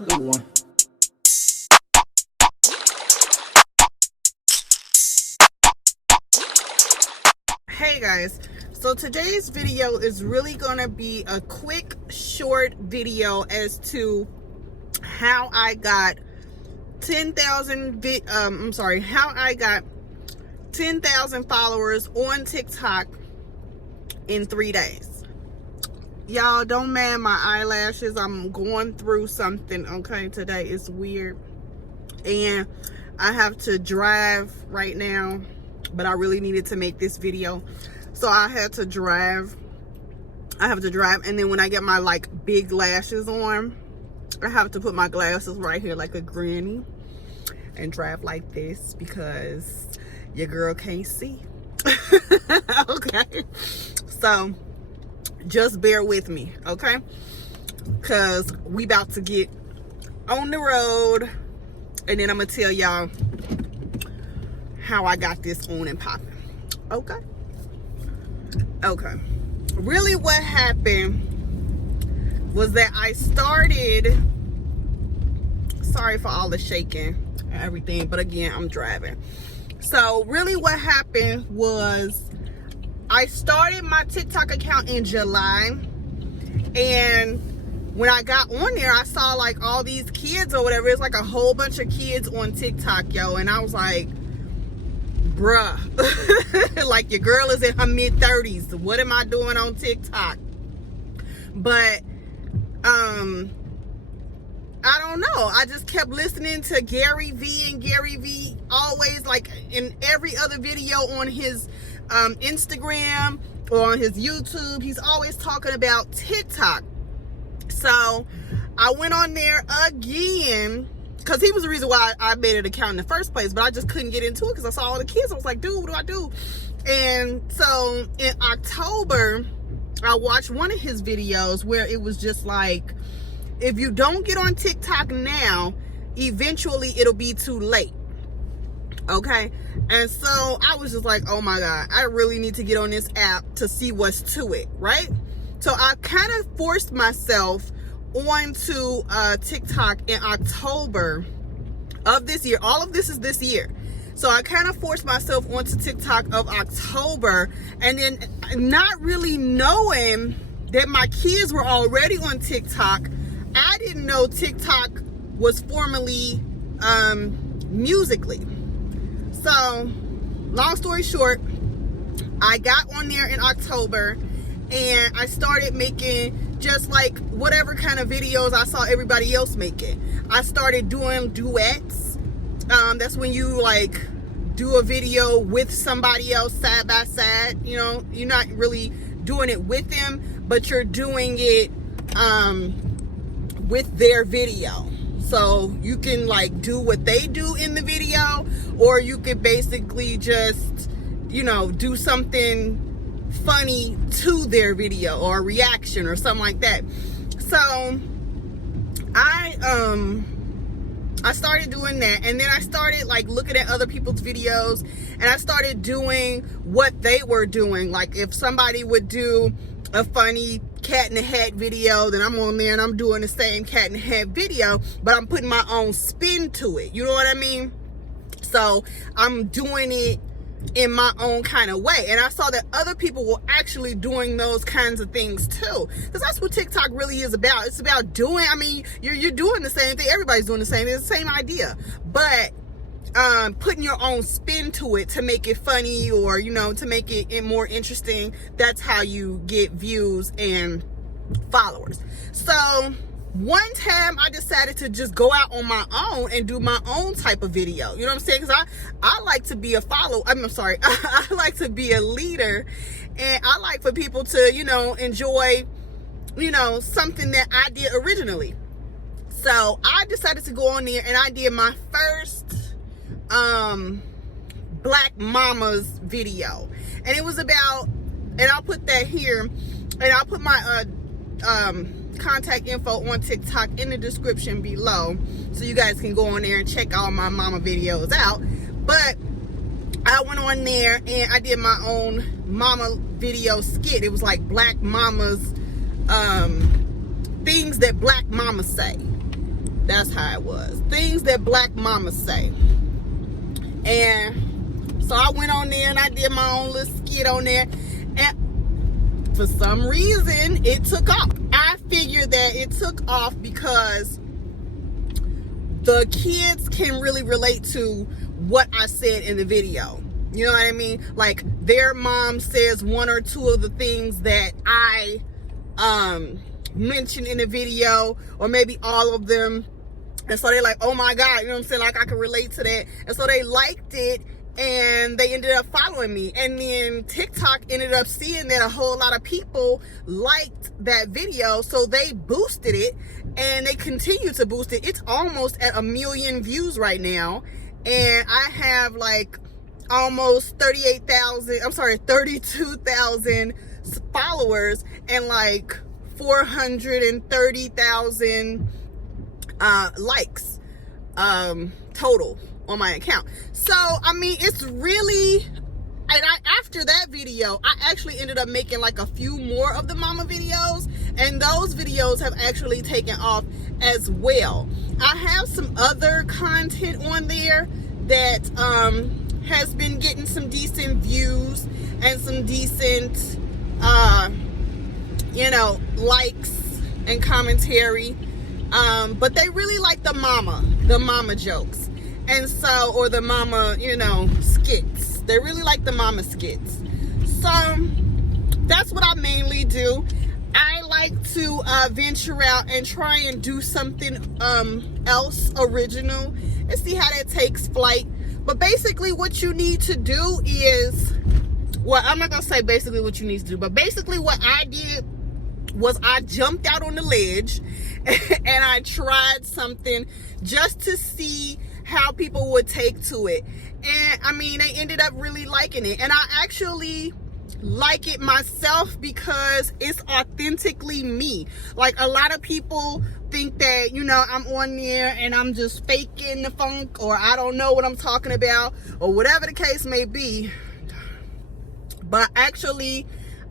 Good one. Hey guys, so today's video is really gonna be a quick short video as to how I got 10,000 followers on TikTok in 3 days. Y'all don't mind my eyelashes. I'm going through something, okay? Today is weird and I have to drive right now, but I really needed to make this video, so I have to drive, and then when I get my like big lashes on, I have to put my glasses right here like a granny and drive like this because your girl can't see. Okay, so just bear with me, okay, because we about to get on the road, and then I'm gonna tell y'all how I got this on and popping. Okay, really what happened was that I started, sorry for all the shaking and everything, but again, I'm driving. So really what happened was I started my TikTok account in July, and when I got on there, I saw like all these kids or whatever. It's like a whole bunch of kids on TikTok, yo, and I was like, bruh, like your girl is in her mid-30s. What am I doing on TikTok? But I don't know. I just kept listening to Gary V, and Gary V always, like in every other video on his Instagram or on his YouTube, he's always talking about TikTok. So I went on there again because he was the reason why I made an account in the first place, but I just couldn't get into it because I saw all the kids. I was like, dude, what do I do? And so in October, I watched one of his videos where it was just like, if you don't get on TikTok now, eventually it'll be too late. Okay, and so I was just like, oh my God, I really need to get on this app to see what's to it, right? So I kind of forced myself onto TikTok in October of this year. All of this is this year. So I kind of forced myself onto TikTok of October, and then not really knowing that my kids were already on TikTok. I didn't know TikTok was formerly Musically. So long story short, I got on there in October and I started making just like whatever kind of videos I saw everybody else making. I started doing duets. That's when you like do a video with somebody else side by side. You know, you're not really doing it with them, but you're doing it with their video. So you can like do what they do in the video, or you could basically just, you know, do something funny to their video or a reaction or something like that. So I started doing that, and then I started like looking at other people's videos, and I started doing what they were doing. Like if somebody would do a funny cat in the hat video, then I'm on there and I'm doing the same cat in the hat video, but I'm putting my own spin to it. You know what I mean? So I'm doing it in my own kind of way, and I saw that other people were actually doing those kinds of things too, because that's what TikTok really is about. It's about doing, I mean, you're doing the same thing, everybody's doing the same thing, it's the same idea, but putting your own spin to it to make it funny, or you know, to make it more interesting. That's how you get views and followers. So one time I decided to just go out on my own and do my own type of video. You know what I'm saying? Because I like to be a follower. I like to be a leader, and I like for people to, you know, enjoy, you know, something that I did originally. So I decided to go on there and I did my first Black Mamas video, and it was about, and I'll put that here, and I'll put my contact info on TikTok in the description below, so you guys can go on there and check all my mama videos out. But I went on there and I did my own mama video skit. It was like Black Mamas, things that Black Mamas say. That's how it was. Things that black mamas say. And so I went on there and I did my own little skit on there. And for some reason, it took off. I figured that it took off because the kids can really relate to what I said in the video. You know what I mean? Like, their mom says one or two of the things that I mentioned in the video, or maybe all of them. And so they're like, oh my God, you know what I'm saying? Like, I can relate to that. And so they liked it and they ended up following me. And then TikTok ended up seeing that a whole lot of people liked that video. So they boosted it and they continue to boost it. It's almost at 1 million views right now. And I have like almost 32,000 followers and like 430,000 likes total on my account. So I mean, it's really, and after that video I actually ended up making like a few more of the mama videos, and those videos have actually taken off as well. I have some other content on there that has been getting some decent views and some decent you know, likes and commentary, but they really like the mama jokes, and so, or the mama, you know, skits. They really like the mama skits. So that's what I mainly do. I like to venture out and try and do something else original and see how that takes flight. But basically what you need to do is, well, I'm not gonna say basically what you need to do, but basically what I did was I jumped out on the ledge and I tried something just to see how people would take to it. And I mean, they ended up really liking it. And I actually like it myself because it's authentically me. Like, a lot of people think that, you know, I'm on there and I'm just faking the funk, or I don't know what I'm talking about, or whatever the case may be. But actually,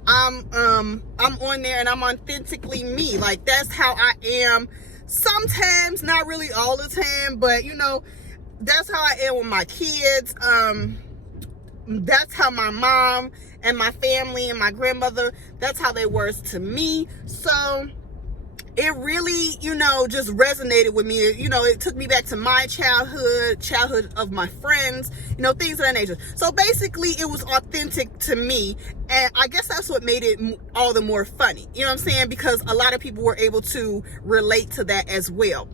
I'm on there and I'm authentically me. Like, that's how I am sometimes, not really all the time, but you know, that's how I am with my kids. That's how my mom and my family and my grandmother, that's how they were to me. So it really, you know, just resonated with me. You know, it took me back to my childhood of my friends, you know, things of that nature. So basically it was authentic to me, and I guess that's what made it all the more funny, you know what I'm saying, because a lot of people were able to relate to that as well.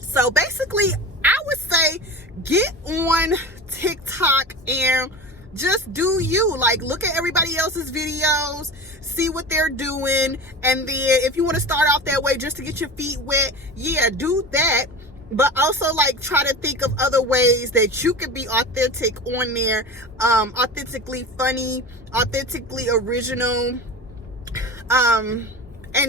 So basically I would say get on TikTok and just do you. Like, look at everybody else's videos, see what they're doing, and then if you want to start off that way just to get your feet wet, yeah, do that. But also, like, try to think of other ways that you could be authentic on there, authentically funny, authentically original, and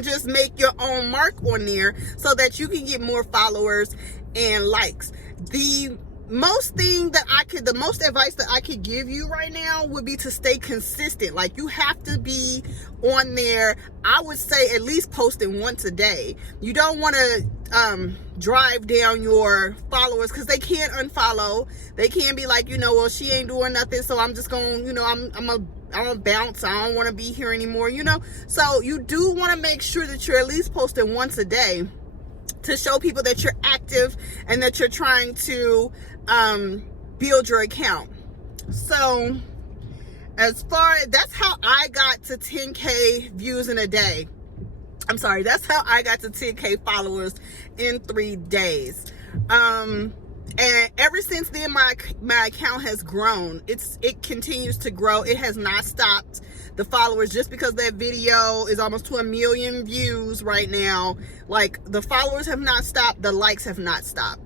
just make your own mark on there so that you can get more followers and likes. The most advice that I could give you right now would be to stay consistent. Like, you have to be on there, I would say, at least posting once a day. You don't want to drive down your followers, because they can't unfollow. They can't be like, you know, well, she ain't doing nothing, so I'm just going, you know, I'm a bounce. I don't want to be here anymore, you know. So you do want to make sure that you're at least posting once a day to show people that you're active and that you're trying to build your account. So as far as, that's how I got to 10K views in a day. I'm sorry, that's how I got to 10K followers in 3 days. And ever since then, my account has grown. It continues to grow. It has not stopped. The followers, just because that video is almost to 1 million views right now, like, the followers have not stopped, the likes have not stopped.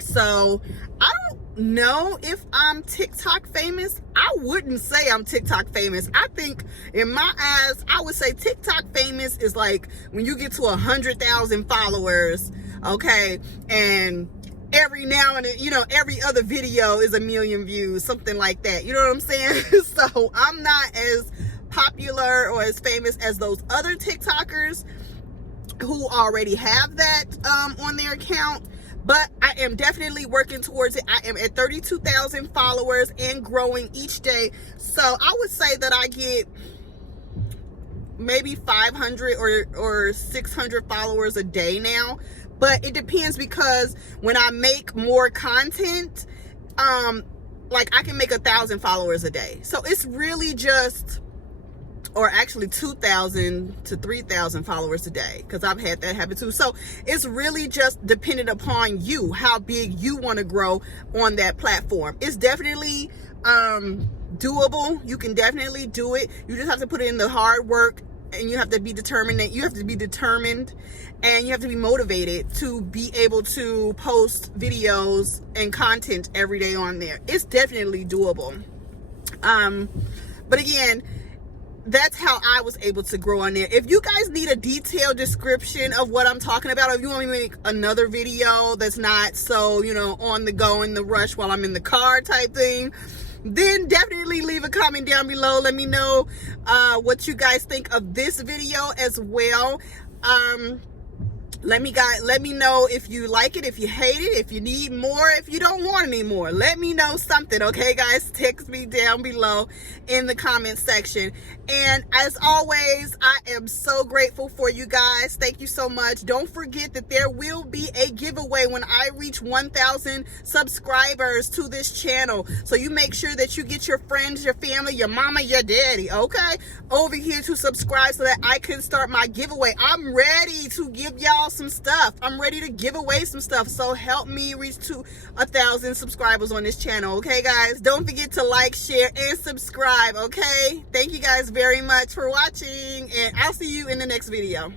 So I don't know if I'm TikTok famous. I wouldn't say I'm TikTok famous. I think, in my eyes, I would say TikTok famous is like when you get to 100,000 followers, okay, and every now and then, you know, every other video is 1 million views, something like that. You know what I'm saying? So I'm not as popular or as famous as those other TikTokers, who already have that on their account, but I am definitely working towards it. I am at 32,000 followers and growing each day. So I would say that I get maybe 500 or 600 followers a day now, but it depends, because when I make more content, like I can make 1,000 followers a day. So it's really just, or actually 2,000 to 3,000 followers a day, because I've had that happen too. So it's really just dependent upon you, how big you want to grow on that platform. It's definitely doable. You can definitely do it. You just have to put in the hard work, and you have to be determined, and you have to be motivated to be able to post videos and content every day on there. It's definitely doable. But again, that's how I was able to grow on there. If you guys need a detailed description of what I'm talking about, or if you want me to make another video that's not so, on the go, in the rush while I'm in the car type thing, then definitely leave a comment down below. Let me know what you guys think of this video as well. Let me know if you like it, if you hate it, if you need more, if you don't want any more. Let me know something, okay, guys? Text me down below in the comment section. And as always, I am so grateful for you guys. Thank you so much. Don't forget that there will be a giveaway when I reach 1,000 subscribers to this channel. So you make sure that you get your friends, your family, your mama, your daddy, okay, over here to subscribe so that I can start my giveaway. I'm ready to give y'all some stuff. I'm ready to give away some stuff. So help me reach to 1,000 subscribers on this channel, okay, guys? Don't forget to like, share, and subscribe, okay? Thank you guys very much for watching, and I'll see you in the next video.